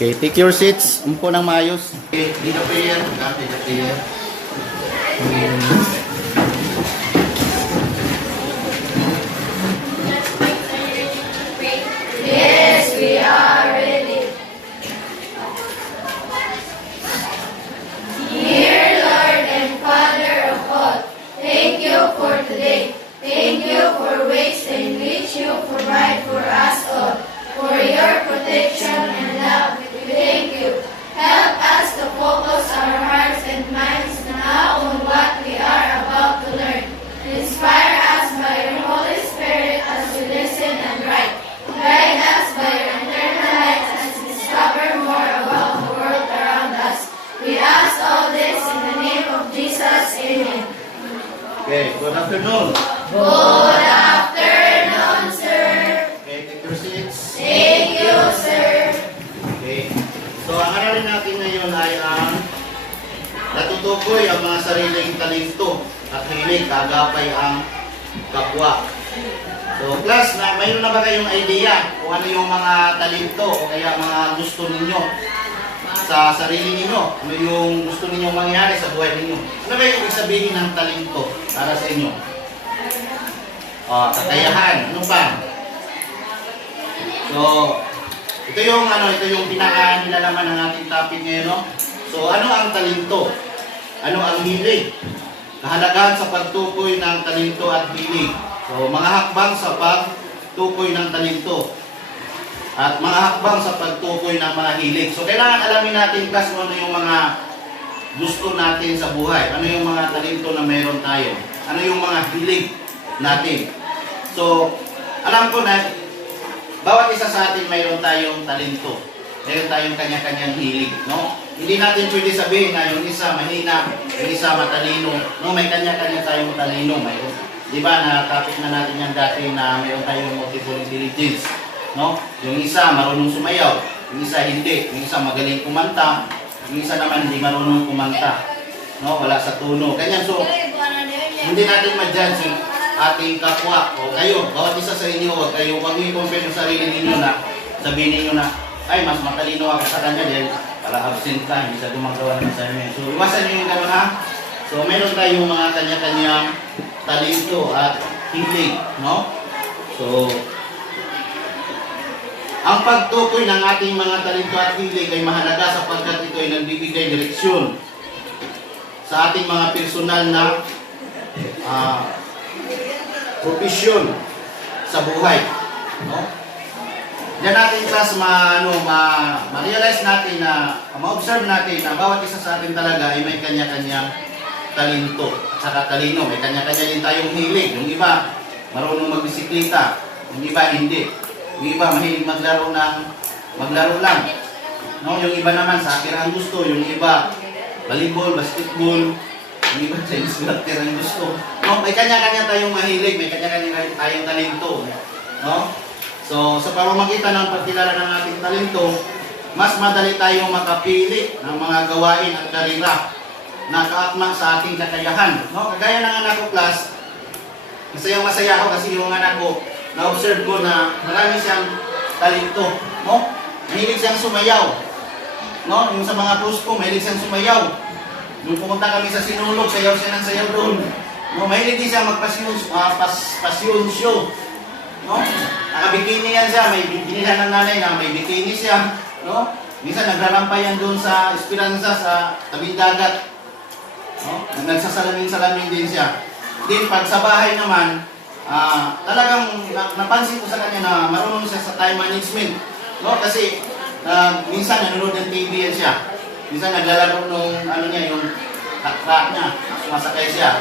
Okay, take your seats. Umpo ng maayos. Okay, dito pa yan. Dito pa yan. Yes, we are ready. Dear Lord and Father of all, thank you for today. Thank you for ways in which you provide for us all. For your protection and love, we thank you. Help us to focus our hearts and minds now on what we are about to learn. Inspire us by your Holy Spirit as we listen and write. Guide us by your eternal light as we discover more about the world around us. We ask all this in the name of Jesus. Amen. Okay, good afternoon. Good afternoon, sir. Okay, take your seats. Thank you, sir. Okay. So, ang aralin natin ngayon ay ang natutukoy ang mga sariling talento at hilig, kaagapay ang kapwa. So, class, mayroon na ba kayong idea kung ano yung mga talento o kaya mga gusto ninyo sa sarili ninyo? Ano yung gusto ninyong mangyari sa buhay ninyo? Ano ba yung ibig sabihin ng talento para sa inyo? Kakayahan. Ano pa? So, ito yung pinaka-nilalaman ng ating topic ngayon, no? So, ano ang talento? Ano ang hilig? Kahalagahan sa pagtukoy ng talento at hilig. So, mga hakbang sa pagtukoy ng talento at mga hakbang sa pagtukoy ng mga hilig. So, kailangan alamin natin class kung ano yung mga gusto natin sa buhay. Ano yung mga talento na meron tayo? Ano yung mga hilig natin? So, alam ko na bawat isa sa atin mayroon tayong talento. Mayroon tayong kanya-kanyang hilig, no? Hindi natin pwede sabihin na yung isa mahina, yung isa matalino. No, may kanya-kanya tayong talino. Mayroon. Di ba, na-topic na natin yan dati na mayroon tayong multiple intelligence. No? Yung isa marunong sumayaw, yung isa hindi. Yung isa magaling kumanta, yung isa naman hindi marunong kumanta. No, wala sa tono. Ganyan, so, hindi natin ma-judge yung ating kapwa o kayo, bawat isa sa inyo, huwag niyo i-compare yung sarili ninyo na sabihin niyo na, ay, mas matalino ako sa kanya dahil pala absent ka, hindi siya gumagawa ng assignment. So, iwasan niyo yung gano'n, ha? So, meron tayong mga kanya-kanyang talento at hilig, no? So, ang pagtukoy ng ating mga talento at hilig ay mahalaga sapagkat ito ay nagbibigay direksyon sa ating mga personal na profesyon sa buhay, no? Diyan natin class ma-realize natin na ma-observe natin na bawat isa sa atin talaga ay may kanya-kanyang talento at saka talino. May kanya-kanya din tayong hilig. Yung iba marunong magbisikleta, yung iba hindi. Yung iba mahilig maglaro lang. No, yung iba naman soccer ang gusto, yung iba volleyball, basketball, yung iba tennis ang gusto. No, may kanya-kanya tayong mahilig, may kanya-kanya tayong talento, no? So, sa pamamagitan ng pagkilala ng ating talento, mas madali tayong makapili ng mga gawain at karera na kaakma sa ating kakayahan. No? Kagaya ng anak ko, class, masaya ako kasi yung anak ko, na-observe ko na marami siyang talento. No? Mahilig siyang sumayaw. No? Yung sa mga post ko, mahilig siyang sumayaw. Nung pumunta kami sa Sinulog, sayaw siya ng sayaw doon. No? Mahilig din siya magpasyon show. No? Nakabikini yan siya, may binihan ng nanay na may bikini siya. No? Minsan naglalampay yan doon sa Esperanza sa tabing dagat. No? Nagsasalamin-salamin din siya. Din pag sa bahay naman, talagang napansin ko sa kanya na marunong siya sa time management. No? Kasi minsan nanonood ng TV yan siya. Minsan naglalaro nung yung truck niya, sumasakay siya.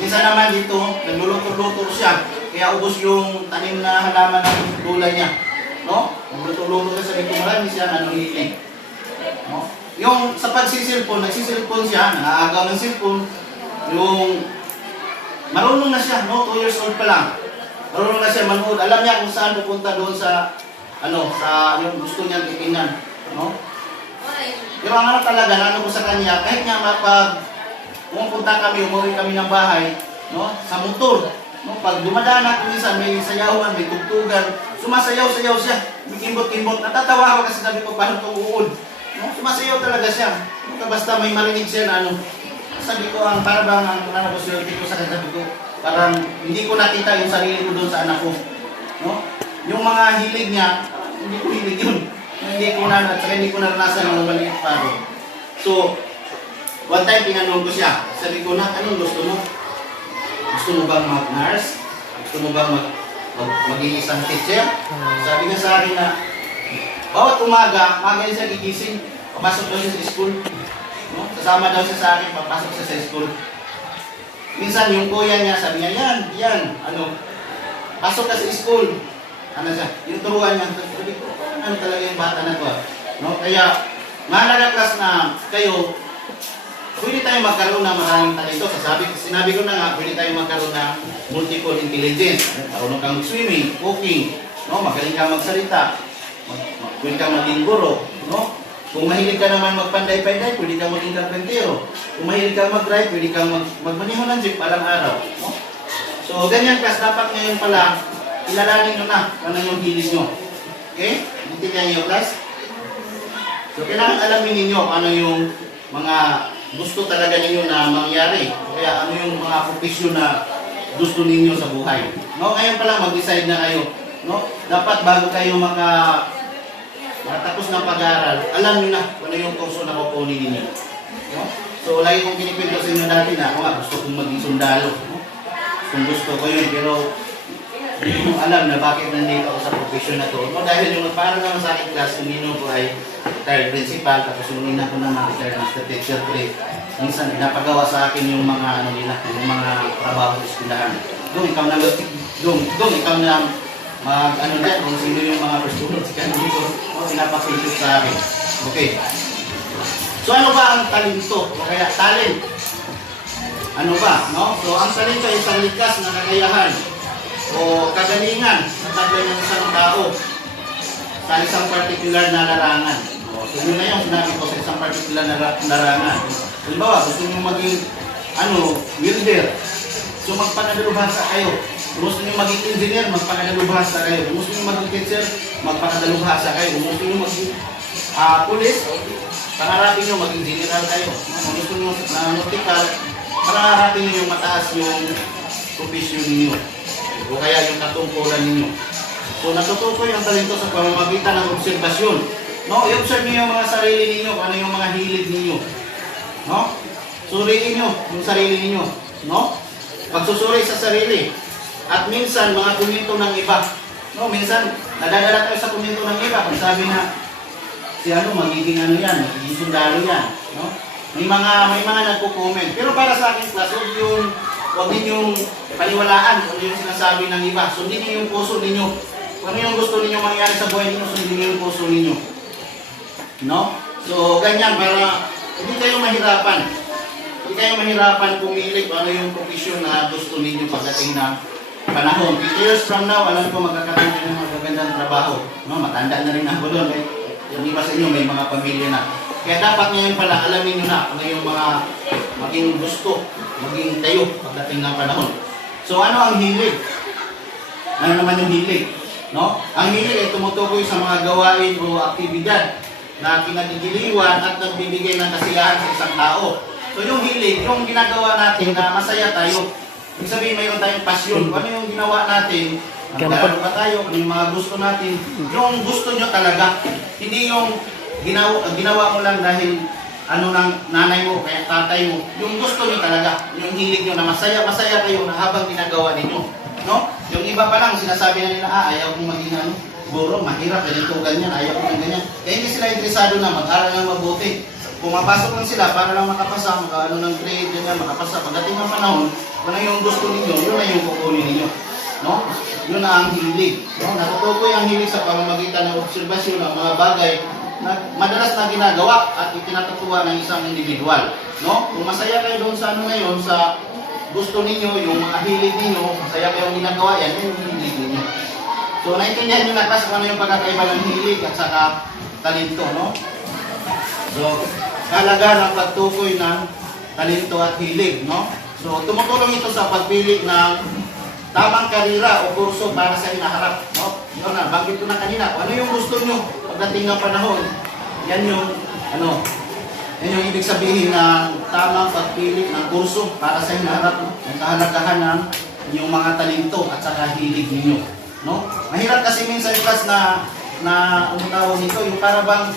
Minsan naman dito, nagluluto-luto siya. Kaya ubos yung tanim na halaman ng gulay niya. No? Nagluto-luto siya, sabi ko marami siya hilig. No? Yung sa pagsisilpon, nagsisilpon siya, nangaagaw ng silpon. Yung marunong na siya, no? 2 years old pa lang. Marunong na siya manood. Alam niya kung saan pupunta doon sa sa yung gusto niyang titingnan. No? Pero ang talaga, ko sa kanya, kahit nga pumupunta kami, umuwi kami ng bahay, no? Sa motor. No, pag dumadaan ako minsan, may sayawan, may tugtugan, sumasayaw-sayaw siya, may kimbot-kimbot. Natatawa ako kasi sabi ko, paano ito uod? No, sumasayaw talaga siya. No, basta may marinig siya na ano. Sabi ko, ang para bang ang nanabasyote ko sa kanya, sabi ko, parang hindi ko nakita yung sarili ko doon sa anak ko. No? Yung mga hilig niya, hindi ko hilig yun. Hindi ko na, at saka hindi ko naranasan ng maliit pa rin. So, one time, tinanong ko siya. Sabi ko, na, anong gusto mo? Gusto mo bang mag-nurse? Gusto mo bang maging isang teacher? Sabi niya sa akin na, bawat umaga, magaling siya gigising, papasok daw siya sa school. No? Kasama daw siya sa akin, papasok siya sa school. Minsan yung kuya niya, sabi niya, yan, ano, pasok ka sa school. Ano siya, yung turuan niya, sabi ko, ano talaga yung bata na to? No? Kaya, mahalaga class na kayo, pwede tayong magkaroon ng maraming talento. Sinabi ko na nga, pwede tayong magkaroon ng multiple intelligence. Marunong kang swimming, cooking, no? Magaling kang magsalita, pwede kang maging guro, no? Kung mahilig ka naman magpanday-panday, pwede kang maging karpentero. Kung mahilig kang mag-drive, pwede kang magmaneho ng jeep palang araw. No? So, ganyan class, dapat ngayon pala, ilalanin nyo na ano yung hilig nyo. Okay? Intindihan niyo class? So, kailangan alamin ninyo ano yung mga gusto talaga ninyo na mangyari. Kaya ano yung mga profesyon na gusto ninyo sa buhay. No? Ngayon pala, mag-decide na kayo. No? Dapat bago kayo matapos ng pag-aaral, alam nyo na kung ano yung kurso na kukunin ninyo. No? So, lagi kong kinikwento sa inyo dati na ako nga gusto kong maging sundalo. No? Kung gusto ko yun, pero hindi mo alam na bakit nandito ako sa profession na to. No? Dahil yung nagpaaral naman sa aking class, yung nino ko ay retired principal, tapos yung nina ko naman retired master teacher 3. Minsan, napagawa sa akin yung mga ano nila, yung mga trabaho sa eskwelahan. Doon, ikaw na ano dyan, kung sino yung mga personal si kanito, pinapakilip sa akin. Okay. So ano ba ang talento? O kaya talent? Ano ba? No? So ang talento ay isang likas na kakayahan o kagalingan na taglay ng isang tao sa isang particular na larangan. So yun na yung sinabi ko sa isang particular na larangan. Halimbawa, gusto nyo maging welder. So magpanadalubhasa kayo. Kung gusto nyo maging engineer, magpanadalubhasa kayo. Kung gusto nyo maging teacher, magpanadalubhasa kayo. Kung gusto nyo maging police, pangarapin nyo maging general kayo. Kung gusto nyo na nautical, pangarapin nyo yung mataas yung profession ninyo. O kaya yung katungkulan ninyo. So natutukoy ang talento sa pamamagitan ng obserbasyon. No? I-observe nyo yung mga sarili ninyo, ano yung mga hilig ninyo. No? Suriin nyo yung sarili ninyo. No? Pagsusuri sa sarili. At minsan, mga komento ng iba. No? Minsan, nadadala tayo sa komento ng iba. Kung sabi na, si ano, magiging ano yan, magiging sundalo yan. No? May mga nagko-comment. Pero para sa akin, class, huwag ninyong paniwalaan kung yung sinasabi ng iba. Sundin niyo yung puso ninyo. Kung ano yung gusto ninyo mangyari sa buhay ninyo, sundin niyo yung puso ninyo. No? So, ganyan, para hindi kayo mahirapan. Hindi kayo mahirapan pumili kung ano yung profesyon na gusto ninyo pagdating na panahon. 50 years from now, alam ko magkakaroon kayo ng magagandang trabaho. No? Matanda na rin ako doon. Yung iba sa inyo may mga pamilya na. Kaya dapat ngayon pala, alamin nyo na kung ano yung mga maging gusto, maging tayo pagdating ng panahon. So ano ang hilig? Ano naman yung hilig? No? Ang hilig ay tumutukoy sa mga gawain o aktibidad na kinagigiliwan at nagbibigay ng kasiyahan sa isang tao. So yung hilig, yung ginagawa natin na masaya tayo. Ibig sabihin mayroon tayong pasyon. Kung ano yung ginawa natin, magkano ba tayo, kung yung mga gusto natin, yung gusto nyo talaga. Hindi yung ginawa mo lang dahil ano ng nanay mo, kaya tatay mo. Yung gusto nyo talaga, yung hilig nyo na masaya kayo na habang ginagawa ninyo. No? Yung iba pa lang, sinasabi na nila, ayaw kong maging guro, mahirap, ganito, ganyan, ayaw kong ganyan. Kaya hindi sila interesado na mag-aral ng mabuti. Pumapasok lang sila para lang makapasa, makaano ng grade, ganyan, makapasa. Pagdating ng panahon, kung ano yung gusto ninyo, yun na yung kukunin ninyo. No? Yun na ang hilig. No? Natutukoy ang hilig sa pamamagitan ng obserbasyon ng mga bagay na madalas na ginagawa at itinatutuwa ng isang individual. No? Kung masaya kayo doon sa ano ngayon, sa gusto ninyo, yung mga hilig ninyo, masaya kayong ginagawa yan, yung hilig ninyo. So, naintindihan nyo na class kung ano yung pagkakaiba ng hilig at saka talento, no? So, halaga ng pagtukoy ng talento at hilig, no? So, tumutulong ito sa pagpili ng tamang karira o kurso para sa hinaharap. No? Yun na, banggit ko na kanina. Kung ano yung gusto nyo pagdating ng panahon, yan yung, yan yung ibig sabihin ng tamang pagpili ng kurso para sa hinaharap. No? Ang kahalagahan ng inyong mga talento at saka hilig ninyo. No? Mahirap kasi minsan class na umutawag nito, yung para bang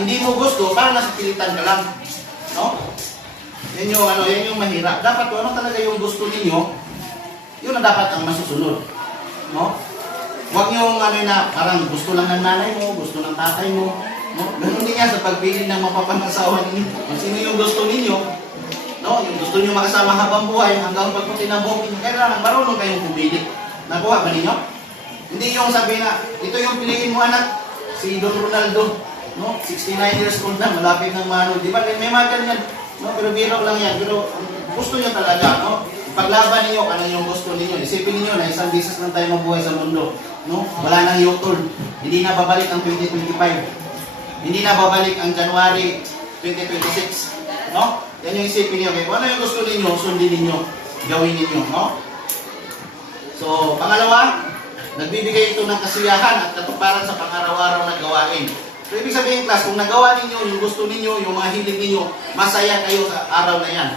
hindi mo gusto, parang nasa pilitan ka lang. No? Yan yung mahirap. Dapat kung ano talaga yung gusto ninyo, yun ang dapat ang masusunod. No? Huwag yung na parang gusto lang ng nanay mo, gusto ng tatay mo. No? Ganun din yan sa pagpili ng mapapangasawa ninyo. Kung sino yung gusto ninyo, no? Yung gusto nyo makasama habang buhay hanggang pagputi ng buhok ninyo, kailangan marunong kayong pumili. Nakuha ba ninyo? Hindi yung sabi na, ito yung piliin mo anak, si Don Ronaldo, no? 69 years old na, malapit ng mano. Di ba? May mga ganyan. No? Pero biro lang yan. Pero gusto nyo talaga, no? Paglaban niyo ano yung gusto niyo. Isipin niyo na isang beses lang tayo mabuhay sa mundo, no? Wala nang U-turn. Hindi na babalik ang 2025. Hindi na babalik ang January 2026, no? Yan yung isipin niyo. Okay? Kung ano yung gusto niyo, sundin niyo, gawin niyo, no? So, pangalawa, nagbibigay ito ng kasiyahan at katuparan sa pang-araw-araw na gawain. So, ibig sabihin, class, kung nagawa ninyo yung gusto ninyo, yung mga hilig ninyo, masaya kayo sa araw na yan,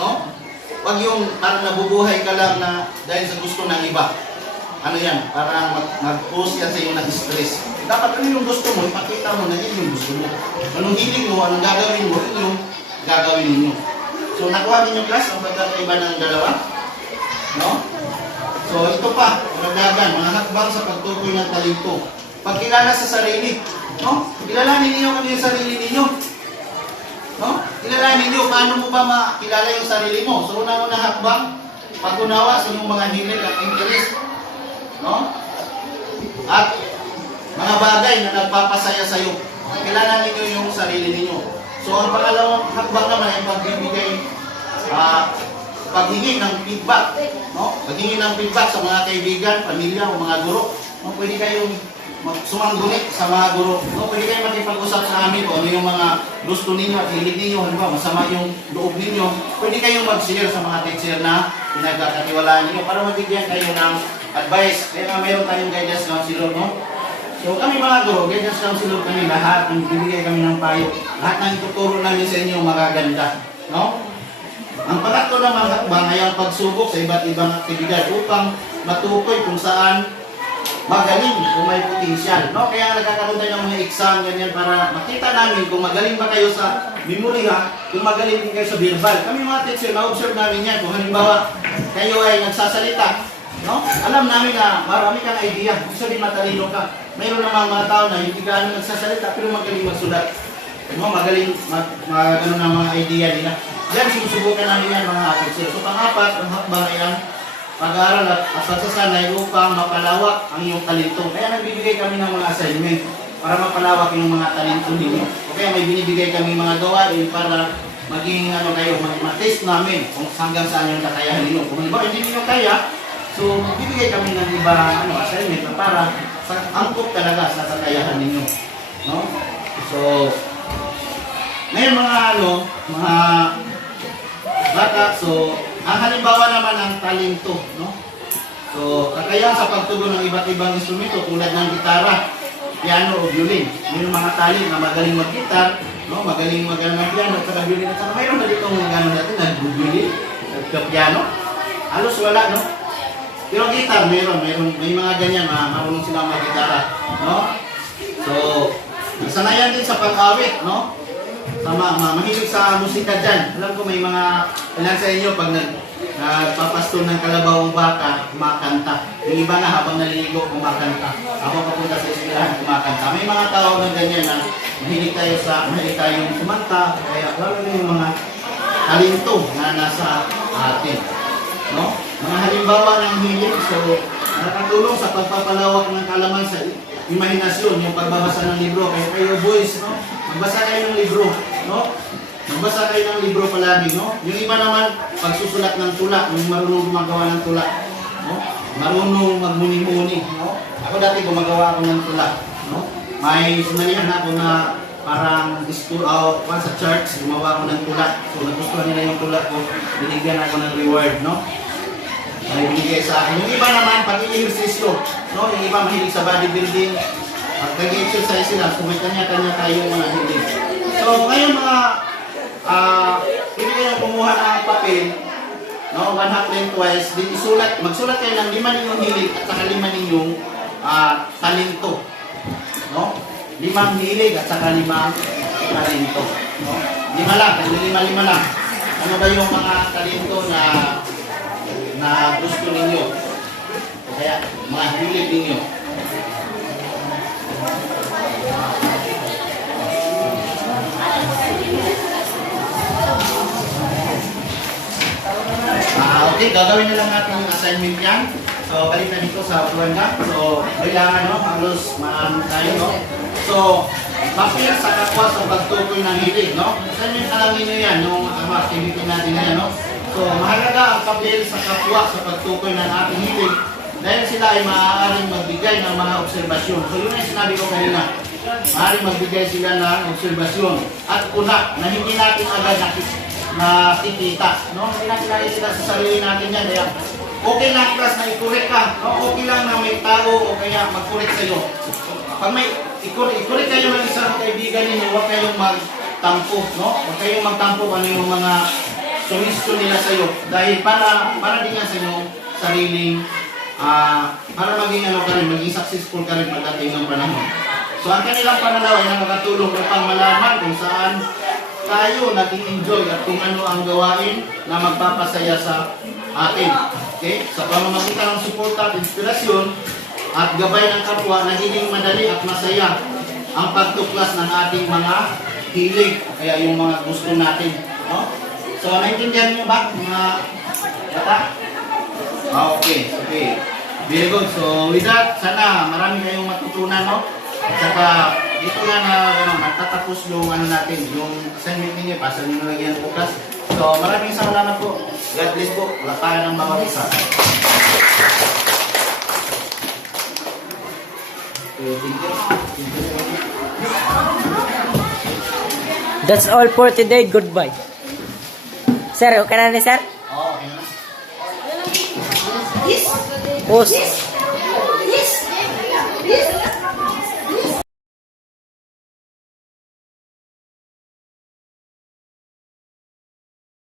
no? Wag yung parang nabubuhay ka lang na dahil sa gusto ng iba. Ano yan? Parang mag-post yan sa iyo ng stress. Dapat ano yung gusto mo, ipakita mo na yun yung gusto mo. Anong hiling mo, anong gagawin mo, yun yung gagawin ninyo. So, nakuha ninyo class ang pagkakaiba ng dalawa. No? So, ito pa, karagdagan, mga hakbang sa pagtukoy ng talento. Pagkilala sa sarili. No? Kilalanin niyo kung yung sarili ninyo. No? Kilalanin niyo paano mo ba makilala yung sarili mo. So una-una hakbang, pag-unawa sa inyong mga hilig at interest. No? At mga bagay na nagpapasaya sa iyo. Kilalanin niyo yung sarili niyo. So ang pangalawang hakbang naman ay pagbibigay paghingi ng feedback. No? Paghingi ng feedback sa mga kaibigan, pamilya o mga guro. No? Pwede kayong sumanggunit sa mga guro. No, pwede kayo makipag-usap sa amin kung ano yung mga gusto ninyo at hilig ninyo. Halimbawa, masama yung loob ninyo. Pwede kayong mag-share sa mga teacher na pinagkakatiwalaan ninyo para mabigyan kayo ng advice. Kaya nga mayroon tayong guidance counselor, no? So kami mga guro, guidance counselor kami lahat. Bibigay kami ng payo. Lahat ng ituturo namin sa inyo magaganda. No? Ang pangatlo naman hakbang ay ang pagsubok sa iba't ibang aktibidad upang matukoy kung saan magaling kung may potensyal, no? Kaya nagkakaroon tayo ng mga exam, ganyan, para makita namin kung magaling ba kayo sa memory, ha? Kung magaling din kayo sa verbal. Kami mga teacher, na-observe namin yan. Kung halimbawa, kayo ay nagsasalita, no? Alam namin na marami kang idea. Kung sabihin matalino ka. Mayroon namang mga tao na hindi gaano nagsasalita, pero magaling magsulat. No? Magaling ano ng mga idea nila. Yan, sinusubukan namin yan, mga teacher. So, pang-apat, ang hakbang ay ang pag-aaral at pagsasanay upang mapalawak ang iyong talento. Kaya nagbibigay kami ng mga assignment para mapalawak yung mga talento ninyo. O kaya may binibigay kami mga gawain para maging kayo, mag-test namin kung hanggang saan yung kakayahan ninyo. Kung hindi niyo kaya, so magbibigay kami ng iba assignment na para angkop talaga sa kakayahan ninyo. No? So, ngayon mga bata, so ang halimbawa naman ang talento, no? So, kakayahan sa pagtugon ng iba't ibang instrumento tulad ng gitara, piano o violin. May mga talent na magaling mag-gitar, no? Magaling ng piano at saka violin. At saka mayroon na dito ng gano'n natin, nag-violin, nag-piano. Halos wala, no? Pero gitar, may mga ganyan, marunong silang mag-gitara, no? So, sanayan din sa pag-awit, no? Mahilig sa musika dyan. Alam ko may mga ilan sa inyo pag nagpapaston ng kalabaw ang baka, kumakanta. Yung iba nga habang naliligo, kumakanta. Habang papunta sa eskwelahan, kumakanta. May mga tao na ganyan na mahilig tayong kumanta. Kaya lalo na yung mga talento na nasa atin. No? Mga halimbawa ng hilig, so nakatulong sa pagpapalawak ng kalaman sa imahinasyon, yung pagbabasa ng libro. Kaya kayo boys, no? Magbasa kayo ng libro, no? Magbasa kayo ng libro palagi, no? Yung iba naman, pagsusulat ng tula, yung marunong gumagawa ng tula, no? Marunong magmuni-muni, no? Ako dati gumagawa ako ng tula, no? May sinalihan ako na parang sa church, gumawa ako ng tula. So nagustuhan nila yung tula ko, binigyan ako ng reward, no? May binigay sa akin. Yung iba naman, pag-i-exercise no? Yung iba mahilig sa bodybuilding. Pag-exercise sila, so may kanya-kanya tayong mga hilig. So, ngayon mga, pwede kayo kumuha ng papel, no? One half lengthwise, din magsulat kayo ng 5 ninyong hilig at saka 5 ninyong talento. No? 5 hilig at saka 5 talento. No? 5 lang, kasi 5 lang. Ano ba yung mga talento na gusto ninyo? O kaya, mga hilig ninyo? Okay, gagawin na lang natin yung assignment yan. So, balik na dito sa Buwanga. So, kailangan, no? Halos tayo, no? So, papel sa kapwa sa pagtukoy ng hilig, no? Assignment na lang ninyo yan, yung activity natin yan, no? So, mahalaga ang papel sa kapwa sa pagtukoy ng ating hilig dahil sila ay maaaring magbigay ng mga obserbasyon. So, yun ang sinabi ko kanina. Maaaring magbigay sila ng obserbasyon at una na hindi natin agad nakikita, no? Hindi natin nakikita sa sarili natin yan. Kaya, okay lang class na i-correct ka, no? Okay lang na may tao o kaya mag-correct sa'yo. Pag may i-correct kayo ng isang kaibigan ninyo, huwag kayong magtampo, no? Huwag kayong magtampo ano yung mga sumisto nila sa'yo. Dahil para din yan sa inyong sariling, para maging ano ka rin, maging successful ka rin pagdating ng panahon. So ang kanilang pananaw ay nakakatulong upang malaman kung saan tayo nag-enjoy at kung ano ang gawain na magpapasaya sa atin. Okay? Sa pamamagitan ng suporta at inspirasyon at gabay ng kapwa, nagiging madali at masaya ang pagtuklas ng ating mga hilig, kaya yung mga gusto natin. No? So, naintindihan niyo ba, mga bata? Okay, okay. Very good. So, with that, sana marami kayong matutunan, no? At saka, dito na magtatapos yung natin, yung assignment ninyo, pasal nyo lang yan bukas. So, maraming salamat po. God bless po. Lapayan ng bawat isa. That's all for today. Goodbye. Sir, okay na ni sir? Okay na. Post. This.